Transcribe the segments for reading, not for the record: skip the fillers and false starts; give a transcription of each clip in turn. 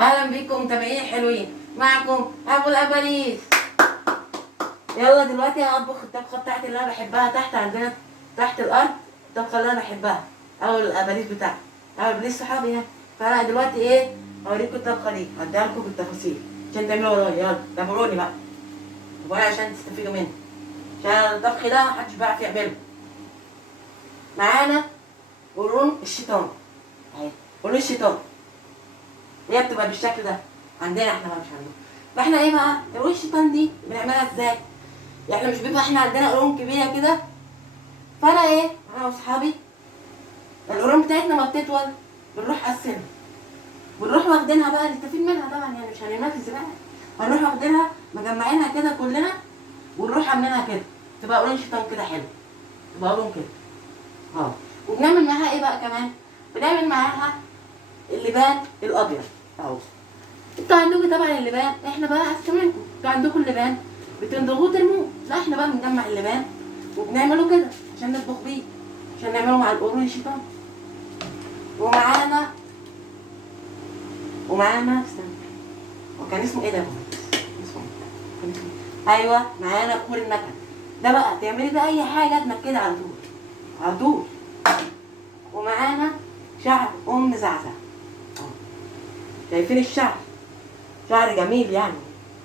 اهلا بيكم متابعين حلوين، معكم ابو الابانيس. يلا دلوقتي هطبخ الطبخه بتاعتي اللي انا بحبها تحت عندنا تحت الارض. الطبخه اللي انا بحبها او الابانيس بتاعتي او الابانيس صحابي يعني. فانا دلوقتي ايه هوريكم الطبخه دي، هديها لكم بالتفاصيل عشان تعملوا ورايا. يلا تابعوني بقى ورايا عشان تستفيدوا مني، عشان الطبخ ده محدش بيعرف يعمله. معانا قرون الشيطان اهي، قرون الشيطان هي بتبقى بالشكل ده عندنا احنا بقى، مش عندنا. فاحنا ايه بقى قرون الشيطان دي بنعملها ازاي؟ يعني مش بيبقى احنا عندنا قرون كبيره كده، فانا ايه انا واصحابي القرون بتاعتنا ما بتطول بنروح قسمها، بنروح واخدينها بقى نستفيد منها طبعا، يعني مش هنرميها في الزباله، هنروح واخدينها مجمعينها كده كلنا ونروح عاملينها كده تبقى قرون شيطان كده حلو، تبقى قرون كده وبنعمل معاها ايه بقى كمان؟ بنعمل معاها اللبان الابيض اهو. انتوا عندكم طبعا اللبان، احنا بقى احسن منكم، انتوا عندكم اللبان بتندغوه ترموه، لا احنا بقى بنجمع اللبان وبنعمله كده عشان نطبخ بيه، عشان نعمله مع القرون الشيطان. ومعانا استنى، هو كان اسمه ايه ده؟ كان اسمه ايوه، معانا بخور النكد ده بقى تعملي ده اي حاجه تنكدي على طول على طول. ومعانا شعر زعزع، شايفين الشعر؟ شعر جميل يعني،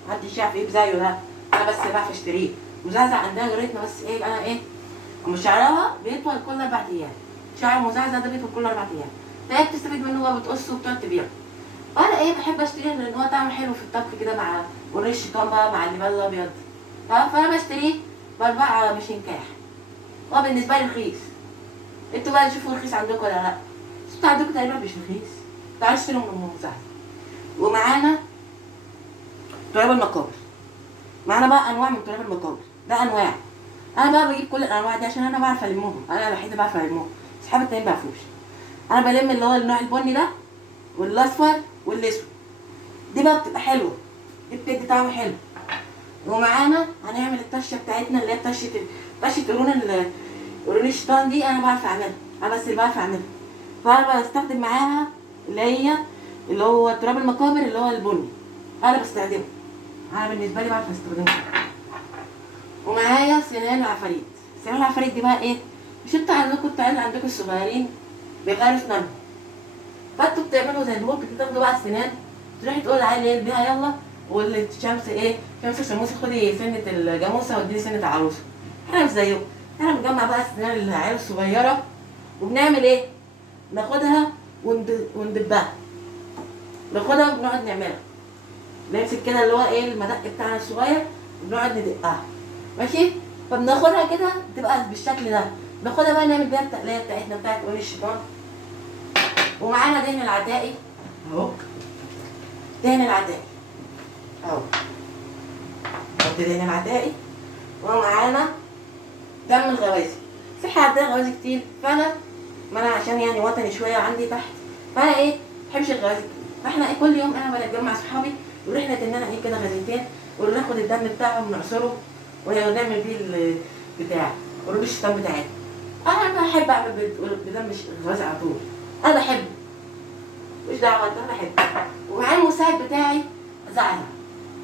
محدش يعرف ايه زيه ده، انا بس بعرف اشتريه. مزعزع عندنا جارتنا بس ايه انا ايه، اما شعرها بيطول كل 4 ايام، شعر مزعزع ده بيطول كل 4 ايام، فهي بتستفيد منه بقى، بتقصه وبتقعد تبيعه. وانا ايه بحب اشتريه لان هو طعمه حلو في الطبخ كده مع قرن الشيطان بقى مع اللبان الابيض، فانا بشتريه ب4 مش نكاح، هو بالنسبه لي رخيص. انتوا بقى تشوفوا رخيص عندكم ولا لا؟ انتوا عندكم تقريبا مش رخيص، تعالوا اشتروا من المزعزع. ومعانا تراب المقابر، معانا بقى انواع من تراب المقابر، ده انواع انا بقى بجيب كل الانواع دي عشان انا بعرف المهم، انا الوحيده اللي بعرف المهم، اصحابي التانيين ما بيعرفوش. انا بلم اللي هو النوع البني ده والاصفر والاسود، دي بقى بتبقى حلوه، دي بتدي طعم حلو. ومعانا هنعمل الطشه بتاعتنا اللي هي طشه قرون الشيطان دي، انا بعرف اعملها، انا بس اللي بعرف اعملها، فانا بستخدم معاها اللي هو تراب المقابر اللي هو البني، انا بستخدمه، انا بالنسبه لي بعرف استخدمه. ومعايا سنان العفاريت، سنان العفاريت دي بقى ايه؟ مش انتوا عندكم الصغيرين بيغيروا سنانهم، فانتوا بتعملوا زي البوك، بتاخدوا بقى السنان تروحي تقول لعيل ايه بيها يلا، واللي شمس ايه شمس شموسه خدي سنه الجاموسه واديني سنه العروسه. احنا مش زيهم، احنا بنجمع بقى السنان العيال الصغيره وبنعمل ايه؟ ناخدها وندبها، ناخدها وبنقعد نعملها، نمسك كده اللي هو ايه المدق بتاعنا الصغير وبنقعد ندقها، ماشي؟ فبناخدها كده تبقى بالشكل ده، ناخدها بقى نعمل بيها التقليه بتاعتنا بتاعت قرون الشيطان. ومعانا دهن العتائي اهو، دهن العتائي اهو، نحط دهن العتائي. ومعانا دم الغوازي، صحيح عندنا غوازي كتير، فانا ما انا عشان يعني وطني شويه عندي تحت، فانا ايه محبش الغوازي كتير، فاحنا ايه كل يوم انا بتجمع صحابي ورحنا تننا ايه كده غازتين وناخد الدم بتاعهم نعصره ونعمل بيه بتاع قرون الشيطان بتاعتنا. انا بحب اعمل بدم الغاز على طول، انا بحب، مش دعوه انا بحب. ومعايا المساعد بتاعي زعزع،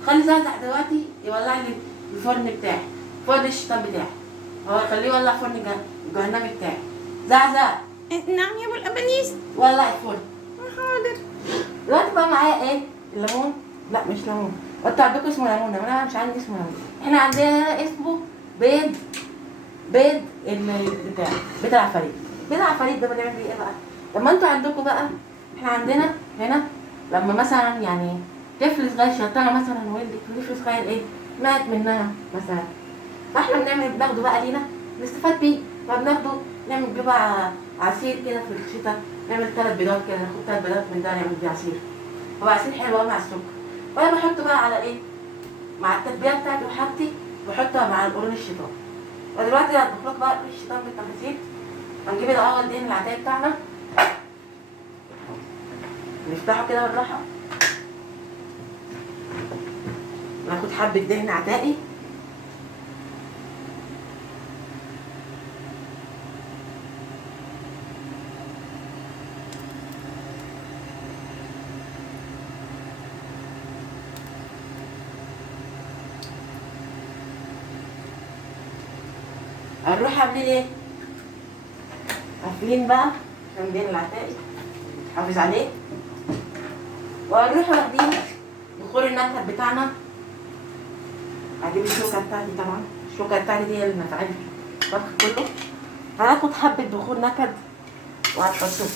خلي زعزع دلوقتي يولع لي الفرن بتاعي، فرن الشيطان بتاعي، هو خليه يولع فرن الجهنمي بتاعي. زعزع نعم يا ابو الابانيس. ولع الفرن. حاضر. دلوقتي بقى معايا ايه؟ الليمون، لا مش ليمون، انتوا عندكم اسمه ليمون، انا مش عندي اسمه ليمون، احنا عندنا اسمه بيض بتاع بيض العفاريت. بيض العفاريت ده بنعمل بيه ايه بقى؟ لما انتوا عندكم بقى، احنا عندنا هنا لما مثلا يعني طفل صغير شيطانه مثلا ولدت طفل صغير ايه مات منها مثلا، فاحنا بناخده بقى لينا نستفاد بيه، فبناخده نعمل بيه بقى عصير كده في الشتاء، نعمل 3 بيضات كده، ناخد 3 بيضات من ده نعمل بيه عصير، هو عصير حلو قوي مع السكر. وانا بحطه بقى على ايه؟ مع التتبيله بتاعتي وحاجتي، بحطها مع القرون الشيطان. ودلوقتي هطبخ لكم بقى قرون الشيطان بالتفاصيل. هنجيب الاول دهن العتاية بتاعنا، نفتحه كده بالراحه، ناخد حبه دهن عتائي، هنروح عاملين ايه؟ قافلين بقى عشان بين العتاقي حافظ عليه، وهنروح واخدين بخور النكهة بتاعنا. هجيب الشوكة بتاعتي، طبعا الشوكة بتاعتي دي اللي نفعاني في الطبخ كله. هناخد حبة بخور نكد وهتحطهم،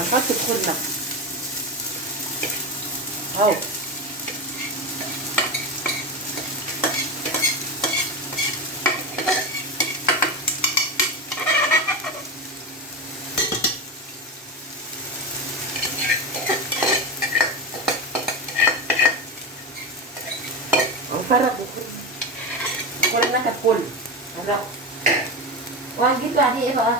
نحط بخور نكد اهو. ونفرغ بخور النكد كله هنرقه. وهنجيب بعديه ايه بقى؟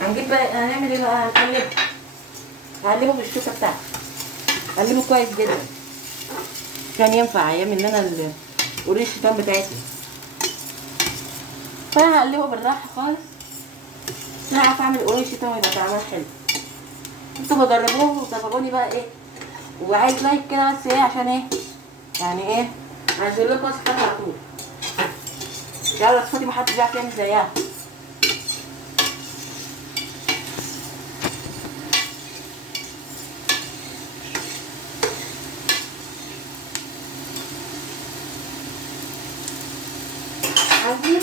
هنعمل ايه بقى؟ هنقلبه بالشوكة بتاعتي، هقلبه كويس جدا عشان ينفع يعمل لنا قريش الشيطان بتاعتنا. فانا هقلبه بالراحة خالص، هعرف اعمل قريش الشيطان ويبقى طعمها حلو. انتوا بجربوه وتابعوني بقى ايه، وعايز لايك كده بس ايه عشان ايه يعني ايه، هنزل لكم وصفات على طول. يلا وصفاتي محدش بيعرف يعمل زيها. هنجيب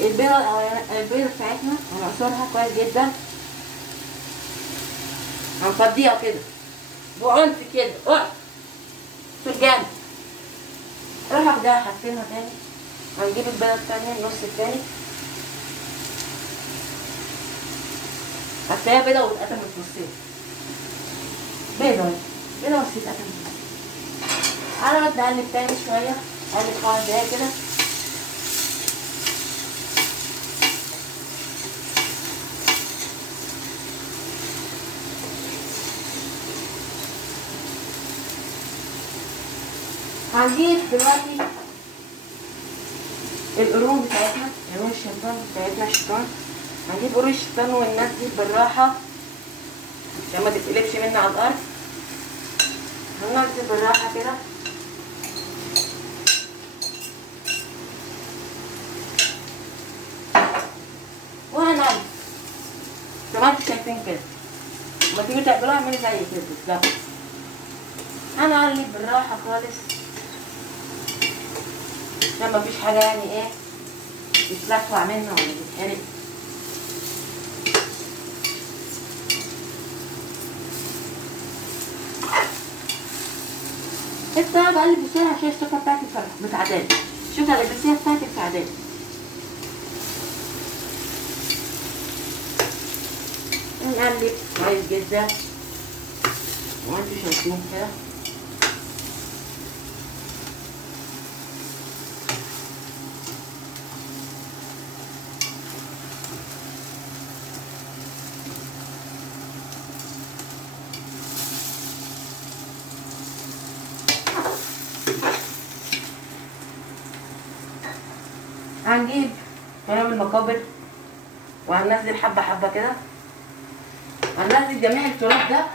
البيضة بتاعتنا هنعصرها كويس جدا، هنفضيها كده بعنف كده في الجنب. نروح واخداها حاطينها تاني، هنجيب البيضة التانية النص التاني، هتلاقيها بيضة واتقسمت نصين، بيضة بس اتقسمت نصين. انا بدي اقلب تاني شوية، اقلب 5 دقايق كده. هنجيب دلوقتي القرون بتاعتنا، قرون الشيطان بتاعتنا الشيطان. هنجيب قرون الشيطان وننزل بالراحة عشان ما تتقلبش منا على الأرض. هننزل بالراحة كده وهنقلب زي ما انتوا شايفين كده. لما تيجوا تعملوها اعملوا زي كده بالظبط. هنقلب بالراحة خالص عشان مفيش حاجة يعني ايه تتلسع منها ولا تتحرق. بس انا بقلب بسرعة عشان السكر بتاعتي بتعداني، السكر الأساسية بتاعتي بتعداني. نقلب كويس جدا وانتوا شايفين كده. هنجيب تراب المقابر وهننزل حبة حبة كده، هننزل جميع التراب ده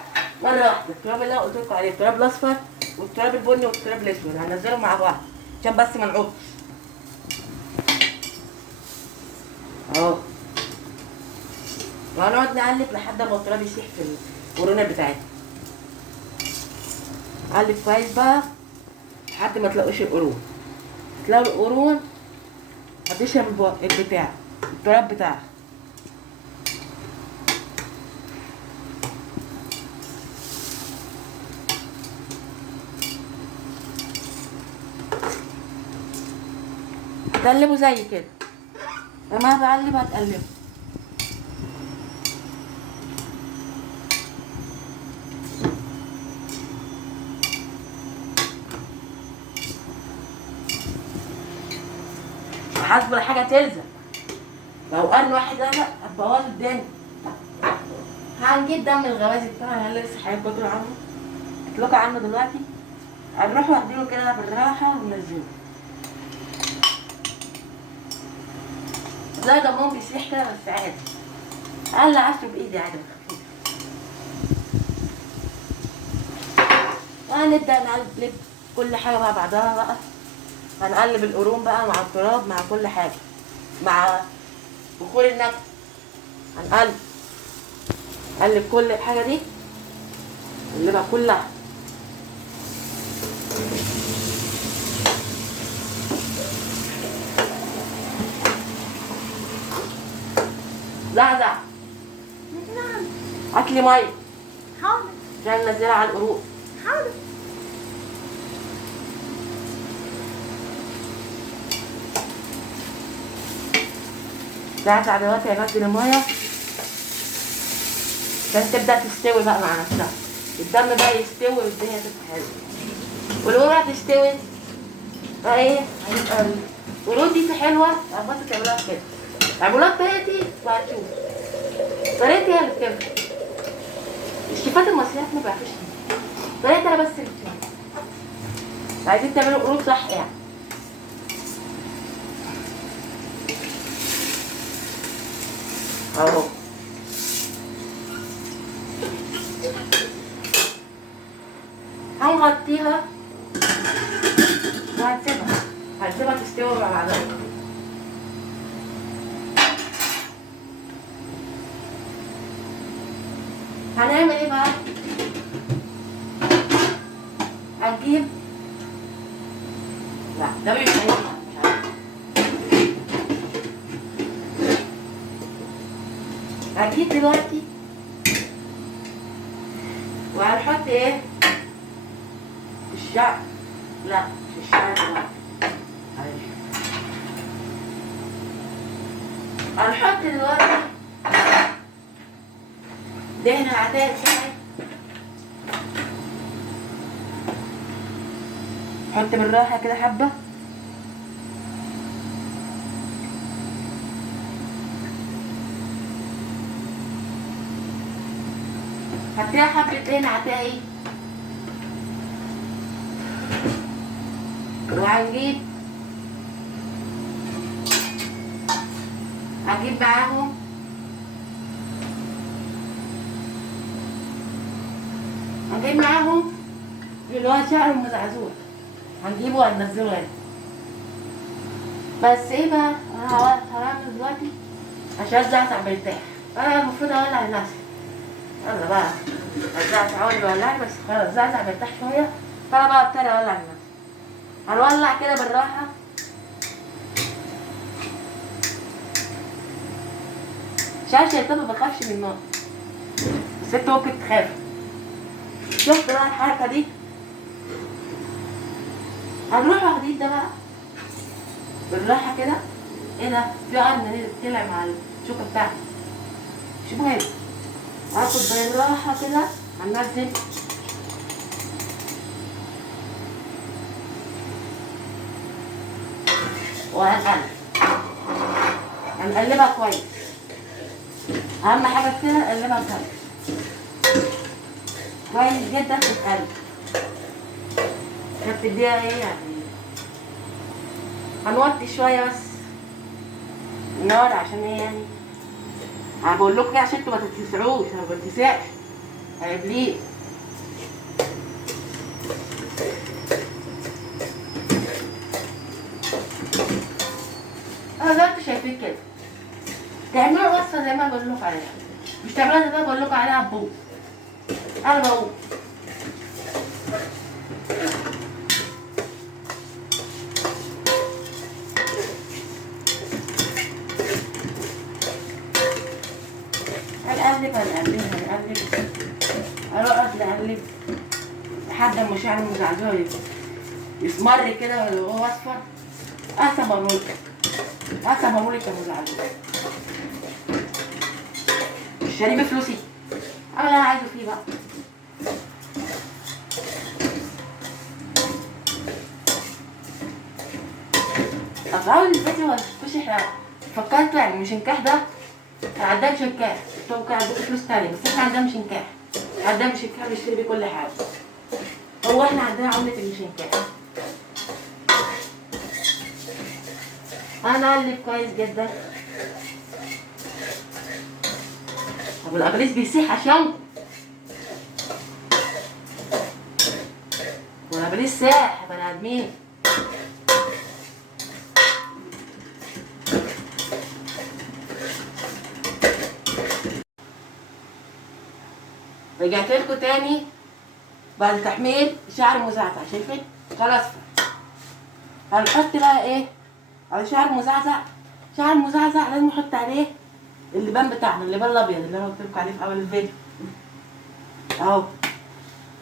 مرة واحدة. التراب اللي انا قلت لكم عليه، التراب الاصفر والتراب البني والتراب الاسود، هننزلهم مع بعض عشان بس ما نعوقش اهو. وهنقعد نقلب لحد ما التراب يسيح في القرونه بتاعتنا. قلب كويس بقى لحد ما تلاقوش القرون. تلاقوا القرون هتشرب البتاع التراب بتاعها. هتقلبه زي كده، لما بقلب هتقلبه. حسب الحاجة تلزق، لو قرن واحد لزق هتبوظ الدنيا. هنجيب دم الغوازي بتاعنا اللي لسه هياكلوا عنه، هتلقى عنه دلوقتي. هنروح واخدينه كده بالراحة وننزله. زي دمهم بيسيح كده بس عادي، اقل عشره بايدي عادي خفيف. وهنبدأ نقلب كل حاجه مع بعضها بقى. هنقلب القرون بقى مع التراب مع كل حاجه مع بخور النكهه. نقلب كل الحاجه دي، نقلبها كلها. زعزع نعم. هاتلي ميه حاضر. عشان ننزلها على القرون. حاضر. زعزع دلوقتي هنزل الميه عشان تبدأ تستوي بقى مع نفسها. الدم بقى يستوي والدنيا تبقى حلوة. والقرون هتستوي بقى ايه؟ هيبقى القرون دي حلوة. عباسة تعملوها كده، اعملوها بطريقتي وهتشوف. طريقتي هي اللي بتنفع. الشيفات المصريات ما بيعرفوش كده. طريقتي انا بس اللي بتنفع. عايزين تعملوا قرون صح يعني. اهو هنغطيها وهنسيبها تستوي مع بعضها. هنعمل ايه بقى؟ هنجيب، لا ده مش هينفع، مش عارفة. هنجيب دلوقتي وهنحط ايه؟ الشعر، لا مش الشعر دلوقتي. هنحط دلوقتي دهن العتاق بتاعي. حط بالراحة كده حبة. هديها حبة دهن عتاقي. وهنجيب معاهم اللي هو شعر المزعزوع. هنجيبه وهننزله هنا. بس ايه بقى، انا هعمل دلوقتي عشان الزعزع بيرتاح. انا المفروض اولع لنفسي. يلا بقى الزعزع هو اللي بيولعني، بس خلاص الزعزع بيرتاح شويه فانا بقى ابتدي اولع لنفسي. هنولع كده بالراحه. شاشه الطب ما بخافش من النار، بس انت ممكن تخاف. شفت بقى الحركه دي؟ هنروح واخدين ده بقى بالراحه كده. ايه ده؟ في قرن طلع مع الشوكه بتاعتي، مش مهم. هاخد بالراحه كده، هننزل هنقلبها كويس. اهم حاجه كده نقلبها كويس جدا تتقلب عشان تديها ايه يعني. هنوطي شويه بس النار عشان ايه يعني. انا بقول لكم كده عشان انتوا ما تتلسعوش. انا ما بتلسعش، عيب ليه. انا زي ما انتوا شايفين كده. تعملوا الوصفه زي ما بقول لكم عليها، مش تعملوها زي ما بقول لكم عليها هتبوظ. انا بقول هنقلب نقلب لحد ما شعر المزعزع يسمر كده وهو اصفر. اصبرولك يا مزعزع. اشتري بفلوسي، اعمل اللي انا عايزه فيه بقى. طب اول الفيديو ولا تخش احنا فكرتوا يعني مش نكاح ده كان عندنا مش نكاح. انتوا كان عندكم فلوس تانية، بس احنا عندنا مش نكاح. عندنا مش نكاح بنشتري بيه كل حاجة. هو احنا عندنا عملة المش نكاح. انا اقلب كويس جدا. طب الابريس بيسيح عشان بلابليس ساح يا بني ادمين. رجعت لكم تاني بعد تحميل شعر مزعزع. شايفين؟ خلاص هنحط بقى ايه على شعر مزعزع. شعر مزعزع لازم نحط عليه اللبان بتاعنا، اللبان الابيض اللي انا قلت لكم عليه في اول الفيديو اهو.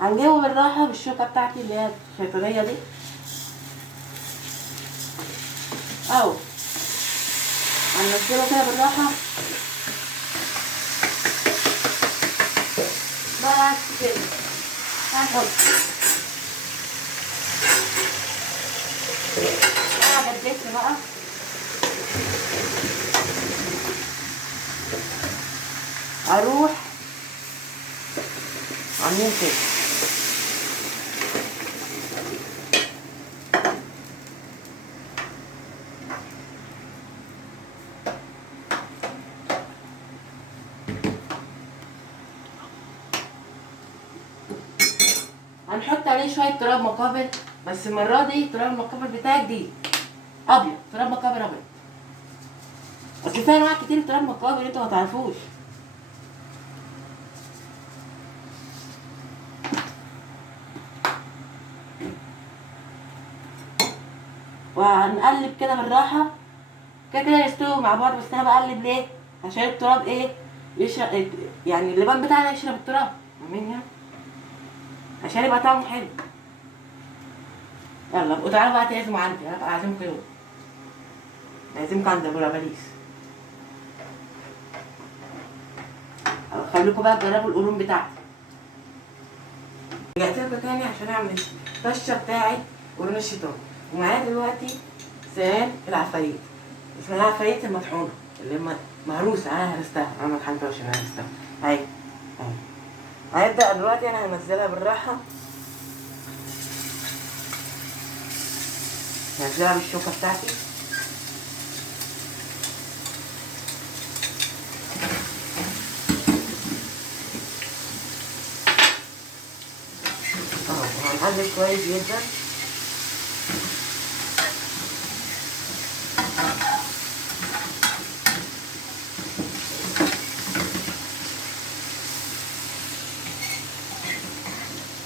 هنجيبه بالراحه بالشوكه بتاعتي اللي هي الشيطانيه دي اهو. هننزله كده بالراحه بس كده. هنحط جديت بقى اروح عاملين كده. هنحط عليه شويه تراب مقابل، بس المره دي تراب المقابل بتاعي جديد ابيض، تراب مقابل ابيض. اصل في انواع كتير تراب مقابل انتوا ما تعرفوش. وهنقلب كده بالراحه كده كده يستووا مع بعض، بس انا بقلب ليه؟ عشان التراب ايه يشرب، يعني اللبان بتاعنا يشرب التراب، فاهمين يعني؟ عشان يبقى طعمه حلو. يلا ابقوا تعالوا بقى تعزموا عندي، انا بقى اعزمكم يوم. اعزمكم عند ابو لبليس. خليكم بقى تجربوا القولون بتاعتي. رجعت لكم تاني عشان اعمل الطشه بتاعت قولون الشيطان. ومعايا دلوقتي سنان العفاريت، اسمها العفاريت المطحونه اللي مهروسه. انا هرستها، انا ما اتحنتهاش، انا هرستها اهي اهي. هنبدا دلوقتي انا هنزلها بالراحه، هنزلها بالشوكه بتاعتي اهو. وهنقلب كويس جدا.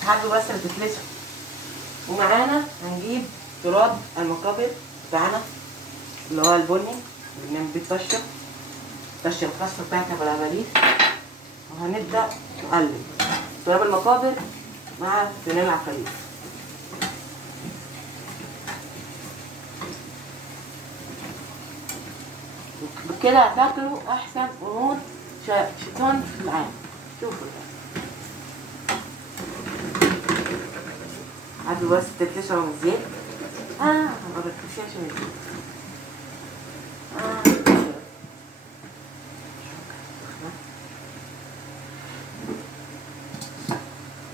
حاجه بس اللي تتلسع. ومعانا هنجيب تراب المقابل بتاعنا اللي هو البني اللي بنعمل بيه الطشه الخاصه بتاعت ابو العباليس. وهنبدا نقلب تراب المقابل مع سنان العفاريت. بكده هتاكلوا احسن قرون شيطان في العالم. شوفوا هاتوا بس تتلسعوا من الزيت. ما بتكشفش من الزيت.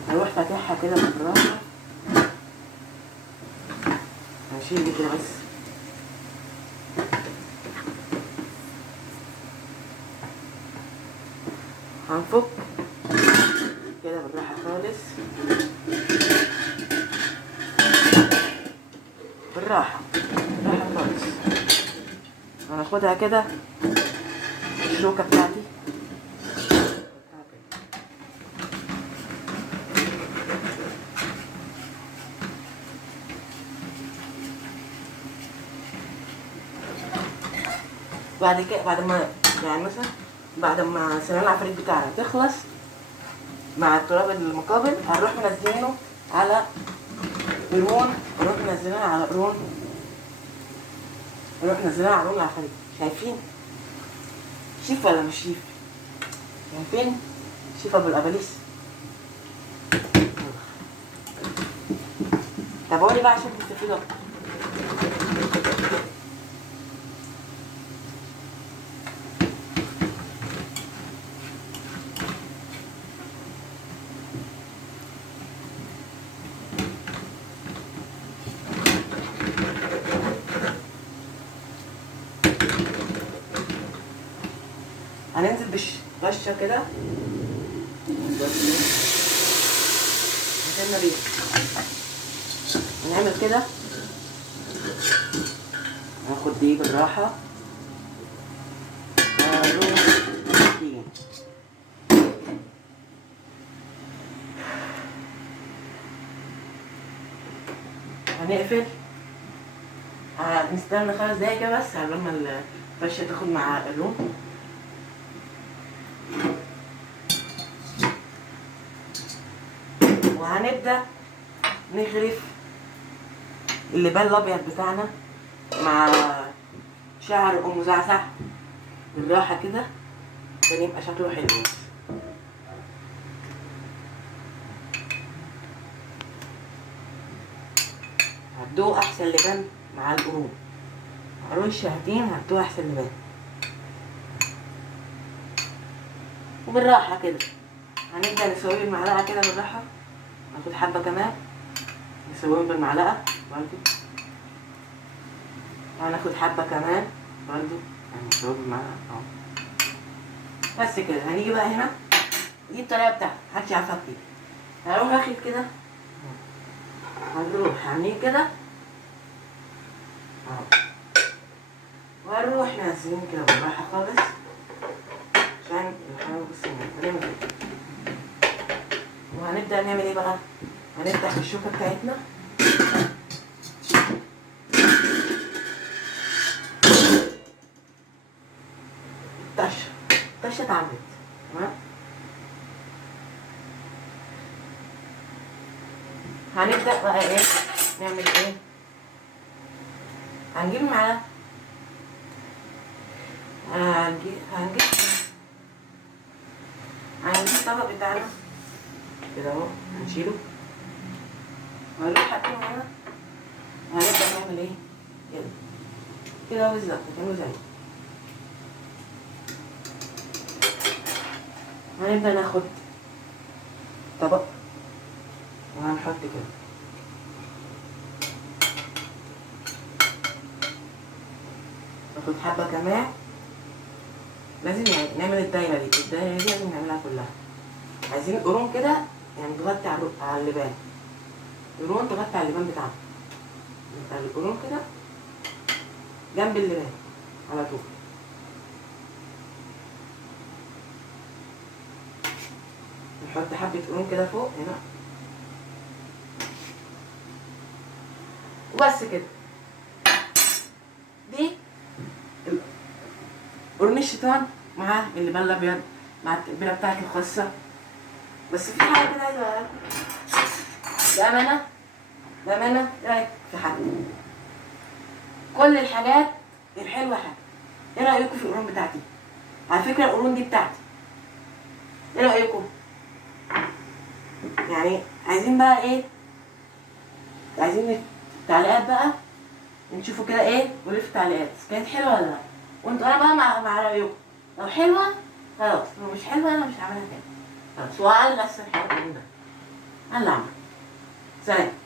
هروح فاتحها كده بالراحة. هشيل دي كده بس. هنفك كده بالراحة خالص، بالراحة بالراحة خالص. هناخدها كده الشوكة بتاعتي بعد كده، بعد ما يعني مثلا بعد ما سنان العفاريت بتاعنا تخلص مع التراب المقابل، هنروح منزلينه على قرون، نروح منزلينها على قرون، نروح منزلينها على قرون العفاريت. شايفين؟ شيف ولا مش شيف؟ شايفين؟ شيف ابو الاباليس. تابعوني بقى عشان تستفيدوا اكتر. هننزل بالرشه كده نزلنا بيها نعمل كده، ناخد دي بالراحة ونروح دي. هنقفل، نستنى 5 دقايق كده بس على لما الفرشة تاخد مع اللون. وهنبدأ نغرف اللبان الأبيض بتاعنا مع شعر أم زعزع بالراحة كده عشان يبقى شكله حلو. هتدوق أحسن لبان مع القرون، مع قرون الشهتين هتدوق أحسن لبان. وبالراحة كده هنبدأ نسويه بالمعلقة كده بالراحة. ناخد حبة كمان نسويهم بالمعلقة برضو، وهناخد حبة كمان برضو يعني نسويه بالمعلقة اهو. بس كده هنيجي بقى هنا، دي الطريقة بتاعتي محدش يعرفها كتير. هروح واخد كده، هنروح عاملين كده اهو، وهنروح نازلين كده بالراحة خالص عشان الحمام بس هنعمل كده. وهنبدأ نعمل ايه بقى؟ هنفتح الشوكة بتاعتنا الطشة اتعملت تمام. هنبدأ بقى ايه نعمل ايه؟ هنجيب معلقة، هنجيب الطبق بتاعنا كده اهو، هنشيله وهنروح حاطينه هنا. وهنبدأ نعمل ايه؟ كده كده بالظبط كأنه زي. هنبدأ ناخد طبق وهنحط كده، ناخد حبة كمان. لازم يعني نعمل الدايرة دي لازم نعملها كلها. عايزين قرون كده يعني تغطي على اللبان، قرون تغطي على اللبان بتاعنا. يبقى القرون كده جنب اللبان على طول. نحط حبة قرون كده فوق هنا وبس كده. دي قرون الشيطان مع اللبان الابيض مع التتبيله بتاعتي الخاصه. بس في حاجه كده عايزه اقولها لكم بامانه ايه رايك في حاجه؟ كل الحاجات الحلوه حاجه. ايه رايكم في القرون بتاعتي؟ على فكره القرون دي بتاعتي، ايه رايكم؟ يعني عايزين بقى ايه؟ عايزين التعليقات بقى نشوفوا كده ايه، قولوا في التعليقات كانت حلوه ولا لا. وانتوا انا بقى مع رايكم، لو حلوه خلاص، لو مش حلوه انا مش هعملها تاني خلاص. وعلى بس الحوار ده، الله. سلام.